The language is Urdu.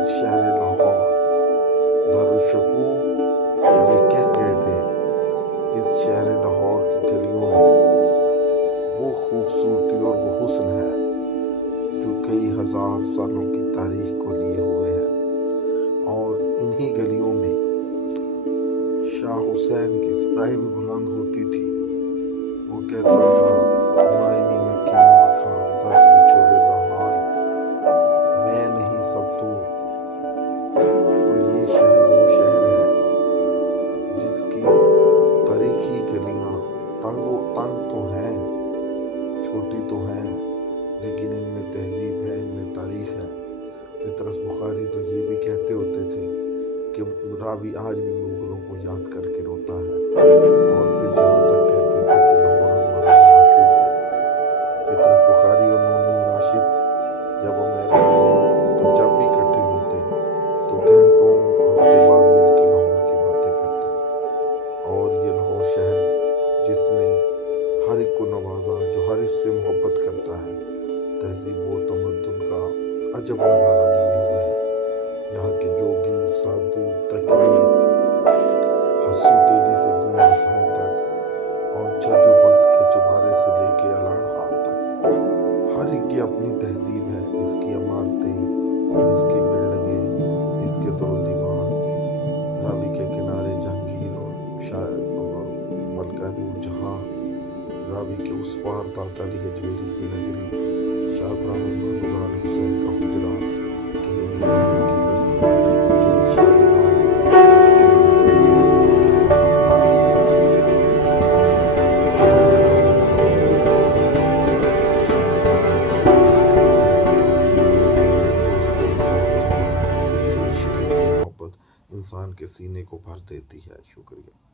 بعد شہر لاہور دارالشکوہ یہ کہہ گئے تھے، اس شہر لاہور کی گلیوں میں وہ خوبصورتی اور وہ حسن ہے جو کئی ہزار سالوں کی تاریخ کو لیے ہوئے ہے، اور انہی گلیوں میں شاہ حسین کی صدائیں بھی بلند ہوتی تھی۔ وہ کہتا تھا، مائنی میں کیوں آکھاں درد وچھوڑے دا حال، میں نہیں سب تو یہ شہر وہ شہر ہے جس کی تاریخی گلیاں تنگ تو ہیں، چھوٹی تو ہیں، لیکن ان میں تہذیب ہے، ان میں تاریخ ہے۔ پطرس بخاری تو یہ بھی کہتے ہوتے تھے کہ راوی آج بھی مغلوں کو یاد کر کے روتا ہے، اور پھر یہاں تک کہتے تھے کہ لاہور ہمارا معشوق ہے۔ پطرس بخاری اور نون راشد جب امریکہ گئے تو جب بھی اکٹھے ہوتے تو گھنٹوں ہفتے بعد مل کے لاہور کی باتیں کرتے، اور یہ لاہور شہر جس نے ہر ایک کو نوازا، جو ہر ایک سے محبت کرتا ہے، تہذیب و تمدن کا عجب نظارہ لیے ہوئے ہے۔ یہاں کے جوگی، سادھو، تقوی، حسو تیلی سے گونگا سائیں تک، اور چھجو بخت کے چوبارے سے لے کے الان حال تک، ہر ایک کی اپنی تہذیب ہے، اس کی عمارتیں، اس کی بلڈنگیں، اس کے در و دیوار، راوی کے کنارے جہانگیر اور ملکہ نور جہاں، راوی کے اس پار داتا علی حجویری کی نگری، شاد رحمت اللہ علیہ حسین کا حجرہ، کہیں میاں میر کی بستی، کہیں شاہ انسان کے سینے کو بھر دیتی ہے۔ شکریہ۔